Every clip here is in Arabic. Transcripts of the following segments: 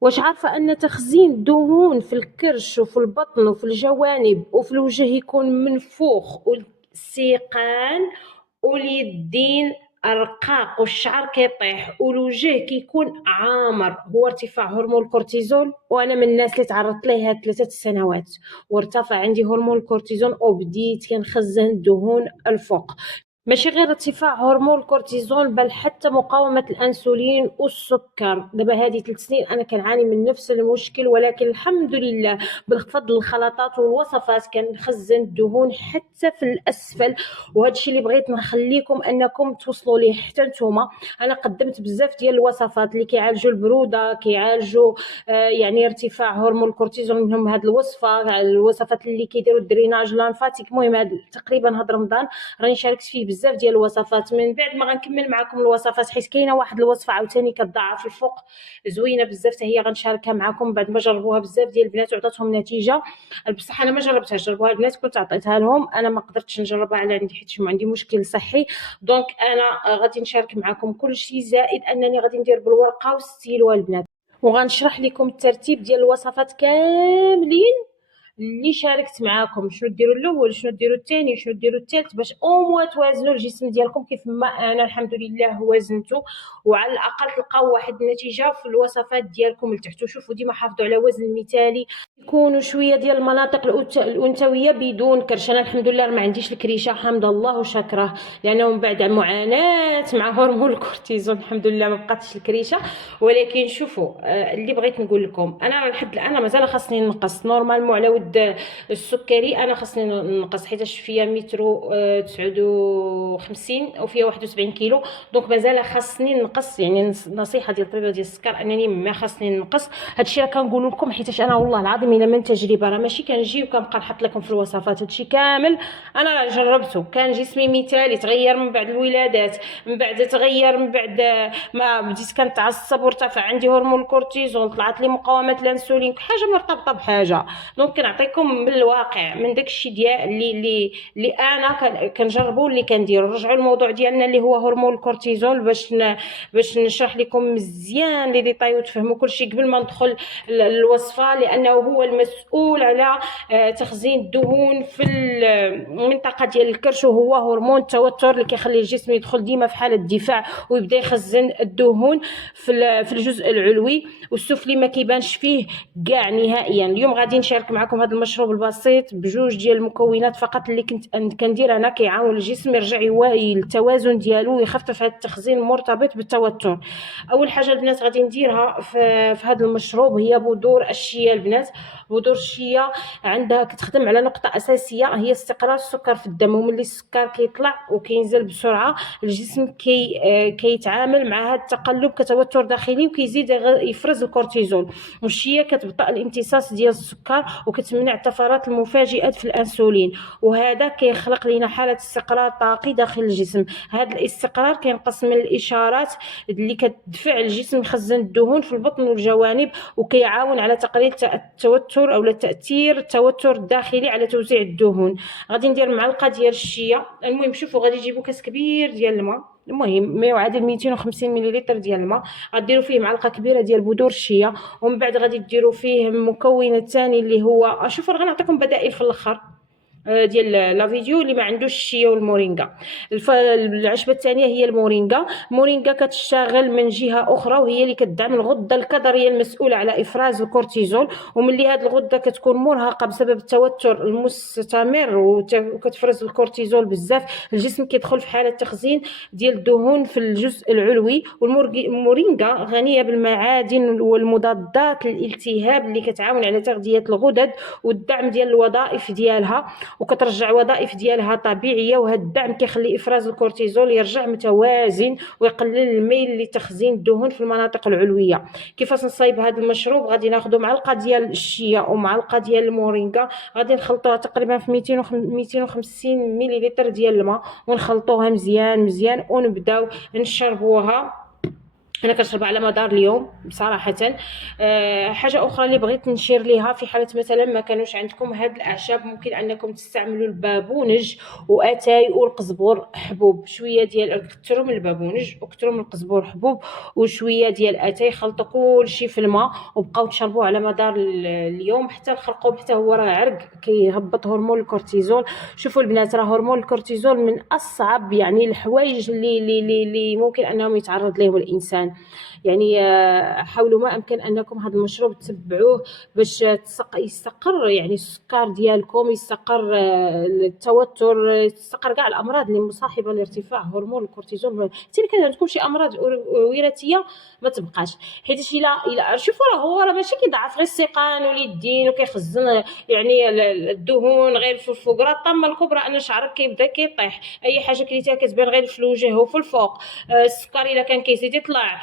واش عارفة أن تخزين الدهون في الكرش وفي البطن وفي الجوانب وفي الوجه يكون منفوخ والسيقان واليدين رقاق والشعر كيطيح والوجه كيكون عامر، هو ارتفاع هرمون الكورتيزول. وانا من الناس اللي تعرضت ليه هاد 3 سنوات وارتفع عندي هرمون الكورتيزون وبديت كنخزن الدهون الفوق. ماشي غير ارتفاع هرمون الكورتيزون بل حتى مقاومة الأنسولين والسكر. دابا هذه 3 سنين أنا كنعاني من نفس المشكل، ولكن الحمد لله بفضل الخلطات والوصفات كنخزن الدهون حتى في الأسفل. وهذا الشيء اللي بغيت نخليكم أنكم توصلوا ليه حتى نتوما. أنا قدمت بزاف ديال الوصفات اللي كيعالجوا البرودة، كيعالجوا يعني ارتفاع هرمون الكورتيزون. منهم هذه الوصفات اللي كيديروا الدريناج لانفاتيك. المهم تقريبا هذا رمضان راني شاركت فيه بزاف ديال الوصفات. من بعد ما غنكمل معكم الوصفات، حيت كاينه واحد الوصفه عاوتاني كتضاعف الفوق زوينه بزاف حتى هي غنشاركها معكم بعد ما جربوها بزاف ديال البنات وعطاتهم نتيجه. بصح انا ما جربتهاش، جربوها البنات كنت عطيتها لهم، انا ما قدرتش نجربها على عندي حيت عندي مشكل صحي. دونك انا غادي نشارك معكم كل شيء، زائد انني غادي ندير بالورقه والستيلو البنات، وغنشرح لكم الترتيب ديال الوصفات كاملين اللي شاركت معاكم. شنو ديروا الاول، شنو ديروا الثاني، شنو ديروا الثالث، باش موا توازنوا الجسم ديالكم كيف ما انا الحمد لله وزنته، وعلى الاقل تلقاو واحد النتيجه في الوصفات ديالكم لتحت. وشوفوا ديما حافظوا على وزن مثالي، يكونوا شويه ديال المناطق الانثويه بدون كرش. انا الحمد لله ما عنديش الكريشه، حمد الله وشكره، لانه من بعد معاناه مع هرمون الكورتيزون الحمد لله ما بقاتش الكريشه. ولكن شوفوا اللي بغيت نقول لكم، انا لحد الان مازال خاصني نقص نورمالمون على ود السكري. انا خاصني نقص حيتاش فيا متر 59 او فيا 71 كيلو. دونك مازال خاصني نقص. يعني نصيحه ديال الطبيبه ديال السكر انني ما خاصني نقص. هادشي راه كنقول لكم حيتاش انا والله العظيم الا من تجربه، راه ماشي كنجي وكنبقى نحط لكم في الوصفات. هادشي كامل انا راه جربته. كان جسمي مثالي، تغير من بعد الولادات، من بعد تغير من بعد ما بديت كنتعصب وارتفع عندي هرمون الكورتيزون، طلعت لي مقاومه الانسولين، حاجه مرتبطه بحاجه. دونك كنعطيكم من الواقع، من داكشي ديال اللي انا كنجربو اللي كنديرو. رجعوا الموضوع ديالنا اللي هو هرمون الكورتيزول باش نشرح لكم مزيان لي ديتاي وتفهموا كلشي قبل ما ندخل الوصفه، لانه هو المسؤول على تخزين الدهون في المنطقه ديال الكرش، وهو هرمون التوتر اللي كيخلي الجسم يدخل ديما في حاله دفاع ويبدا يخزن الدهون في الجزء العلوي، والسفلي ما كيبانش فيه كاع نهائيا. اليوم غادي نشارك معكم هذا المشروب البسيط بجوج ديال المكونات فقط اللي كنت كندير انا، كيعاون الجسم يرجع يواي التوازن ديالو ويخفف هذا التخزين المرتبط بالتوتر. اول حاجه البنات غادي نديرها في هذا المشروب هي بذور الشيا. البنات بذور الشيا عندها كتخدم على نقطه اساسيه، هي استقرار السكر في الدم. وملي السكر كيطلع وكينزل بسرعه الجسم كيتعامل مع هذا التقلب كتوتر داخلي وكيزيد يفرز الكورتيزول. والشيا كتبطئ الامتصاص ديال السكر وكتمنع الطفرات المفاجئه في الانسولين، وهذا كيخلق لنا حاله استقرار طاقي داخل الجسم. هذا الاستقرار كينقص من الاشارات اللي كتدفع الجسم يخزن الدهون في البطن والجوانب، وكيعاون على تقليل التوتر او تاثير التوتر الداخلي على توزيع الدهون. غادي ندير معلقه ديال الشيا. المهم شوفوا غادي تجيبوا كاس كبير ديال الماء، المهم ما يعادل 250 مليلتر ديال الماء. غديروا فيه معلقه كبيره ديال بذور الشيا، ومن بعد غادي ديروا فيه المكون الثاني اللي هو شوفوا غنعطيكم بدائل في الاخر ديال لا فيديو اللي ما عندوش الشيا والمورينغا. العشبه الثانيه هي المورينغا. المورينغا كتشتغل من جهه اخرى وهي اللي كتدعم الغده الكظريه المسؤوله على افراز الكورتيزول. وملي هذه الغده كتكون مرهقه بسبب التوتر المستمر وكتفرز الكورتيزول بزاف، الجسم كيدخل في حاله تخزين ديال الدهون في الجزء العلوي. والمورينغا غنيه بالمعادن والمضادات للالتهاب اللي كتعاون على تغذيه الغدد والدعم ديال الوظائف ديالها، وكترجع وظائف ديالها طبيعيه. وهذا الدعم كيخلي افراز الكورتيزول يرجع متوازن ويقلل الميل لتخزين الدهون في المناطق العلويه. كيفاش نصايب هذا المشروب؟ غادي ناخذ معلقه ديال الشيا ومعلقه ديال المورينغا، غادي نخلطوها تقريبا في 250 مليلتر ديال الماء ونخلطوها مزيان مزيان ونبداو نشربوها انا كنشربها على مدار اليوم صراحه. حاجه اخرى اللي بغيت نشير ليها، في حاله مثلا ما كانوش عندكم هاد الاعشاب، ممكن انكم تستعملوا البابونج واتاي والقزبور حبوب. شويه ديال كثروا من البابونج وكثروا من القزبور حبوب وشويه ديال اتاي، خلطوا كلشي في الماء وبقاو تشربوه على مدار اليوم حتى الخرقوم، حتى هو راه عرق كيهبط هرمون الكورتيزول. شوفوا البنات، راه هرمون الكورتيزول من اصعب يعني الحوايج اللي ممكن انهم يتعرض لهم الانسان. يعني حاولوا ما امكن انكم هذا المشروب تتبعوه باش يستقر يعني السكر ديالكم، يستقر التوتر، يستقر كاع الامراض اللي مصاحبه لارتفاع هرمون الكورتيزول. حتى الا كان عندكم شي امراض وراثيه ما تبقاش، حيت الا شوفوا راه ماشي كيضعف غير السيقان واليدين وكيخزن يعني الدهون غير في الفوق. راه الطامه الكبرى ان شعرك كيبدا كيطيح، اي حاجه كليتيها كتبان غير في الوجه وفي الفوق. السكر الا كان كيزيد يطلع،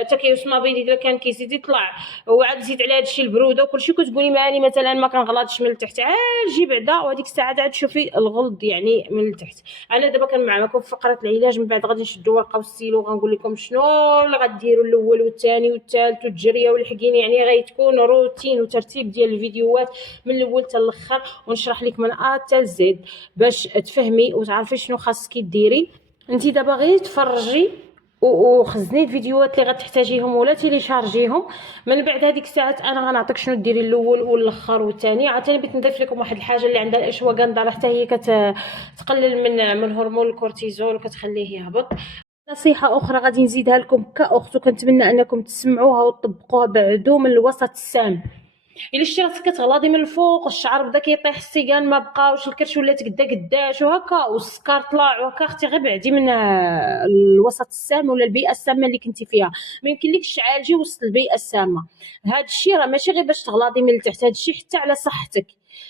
التكيس المبيض الا كان كيزيد يطلع، وعاد زيد على هادشي البروده وكلشي كتقولي مالي مثلا ما كنغلطش من التحت، جي بعدا وهذيك الساعه عاد تشوفي الغلط يعني من التحت. انا دابا كنمعكم في فقره العلاج، من بعد غادي نشدوا ورقه والستيلو غنقول لكم شنو اللي غديروا الاول والثاني والثالث والتجريه والحكين. يعني غيتكون روتين وترتيب ديال الفيديوهات من الاول حتى الاخر، ونشرح لك من ا حتى زد باش تفهمي وتعرفي شنو خاصك ديري. انت دابا غير تفرجي وخزني الفيديوهات اللي غتحتاجيهم ولا تيليشارجيهم. من بعد هذيك الساعات انا غنعطيك شنو ديري الاول والاخر والثاني. عاوتاني بغيت نضيف لكم واحد الحاجه اللي عندها الاشواغندا، حتى هي كتقلل من هرمون الكورتيزول وكتخليه يهبط. نصيحه اخرى غادي نزيدها لكم كاخت، وكنتمنى انكم تسمعوها وتطبقوها بعدو من الوسط السام. الا شتي راسك كتغلاضي من الفوق، الشعر بدا كيطيح، السيقان ما بقاوش، الكرش ولات قداش وهكا، والسكر طلع وهكا، اختي غير بعدي من الوسط السام ولا البيئه السامه اللي كنتي فيها. ما يمكنلكش تعالجي وسط البيئه السامه. هذا الشيء راه ماشي غير باش تغلاضي من التحت، هذا الشيء حتى على صحتك.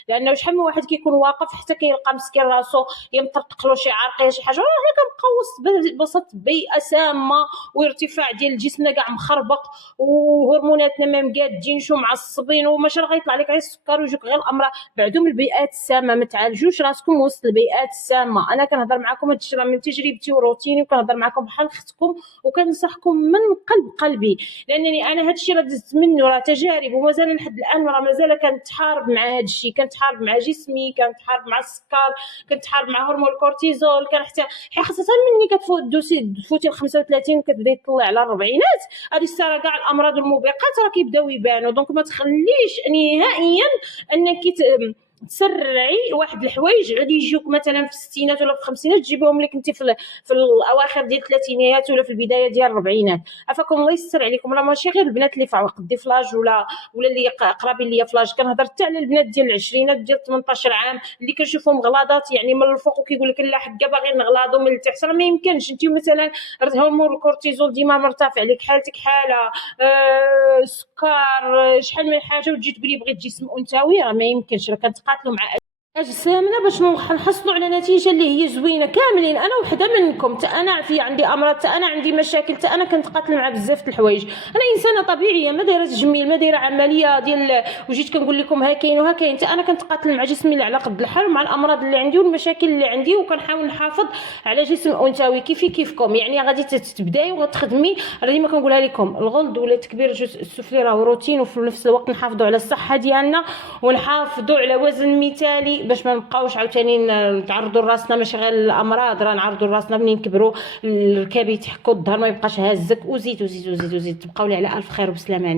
لانه شحال من واحد كيكون واقف حتى كيلقى مسكين راسو يمطرطق له شي عرق يا شي حاجه، حنا كنبقاو وسط بيئه سامه وارتفاع ديال جسمنا كاع مخربق وهرموناتنا ما مقادينش ومعصبين، وماشي راه غيطلع لك غير السكر ويجوك غير الامراض. بعدو من البيئات السامه، ما تعالجوش راسكم وسط البيئات السامه. انا كنهضر معكم هادشي راه من تجربتي وروتيني، وكنهضر معكم بحال اختكم، وكنصحكم من قلبي، لانني انا هادشي راه دزت منه، راه تجارب، ومازال لحد الان راه مازال كنتحارب مع هادشي، كنتحارب مع جسمي، كنتحارب مع السكر، كنتحارب مع هرمون الكورتيزول، خاصه ملي تفوتي ال 35 وكتبداي تطلعي على الربعينات، هذه الساعه كاع الامراض والموبقات راه كيبداو يبانوا. دونك ما تخليش نهائيا انك تسرعي واحد الحوايج غادي يجيوك مثلا في الستينات ولا في الخمسينات تجيبهم لك انت في الاواخر ديال الثلاثينات ولا في البدايه ديال الربعينات. عفاكم الله يستر عليكم. راه ماشي غير البنات اللي في قدي فلاج ولا اللي قرابين ليا فلاج، كنهضر حتى على البنات ديال العشرينات ديال 18 عام اللي كنشوفهم غلاضات يعني من الفوق وكيقول لك لا حكا باغي نغلاضوا من التحت. راه ما يمكنش. انت مثلا هرمون الكورتيزول ديما مرتفع عليك، حالتك حاله سكر شحال من حاجه، وتجي تقولي بغيت جسم انثوي، راه ما يمكنش. راه كنتقاتلوا مع اجسامنا باش نحصلوا على نتيجه اللي هي زوينه كاملين. انا وحده منكم، حتى انا في عندي امراض، حتى انا عندي مشاكل، حتى انا كنتقاتل مع بزاف د الحوايج. انا انسانه طبيعيه ما دايره تجميل، ما دايره عمليه ديال وجيت كنقول لكم ها كاين وها كاين. حتى انا كنتقاتل مع جسمي اللي على قد الحال، ومع الامراض اللي عندي والمشاكل اللي عندي، وكنحاول نحافظ على جسم انثوي كيفكم. يعني غادي تبداي وتخدمي. راه ديما كنقولها لكم، الغلظ ولا تكبير الجزء السفلي راه روتين، وفي نفس الوقت نحافظوا على الصحه ديالنا ونحافظوا على وزن مثالي باش ما نبقاوش عاوتاني نتعرضوا لراسنا ماشي غير الامراض، راه نعرضوا لراسنا منين نكبروا الركاب يتحكوا، الظهر ما يبقاش هازك، وزيد تبقاو لي على الف خير وبسلامه.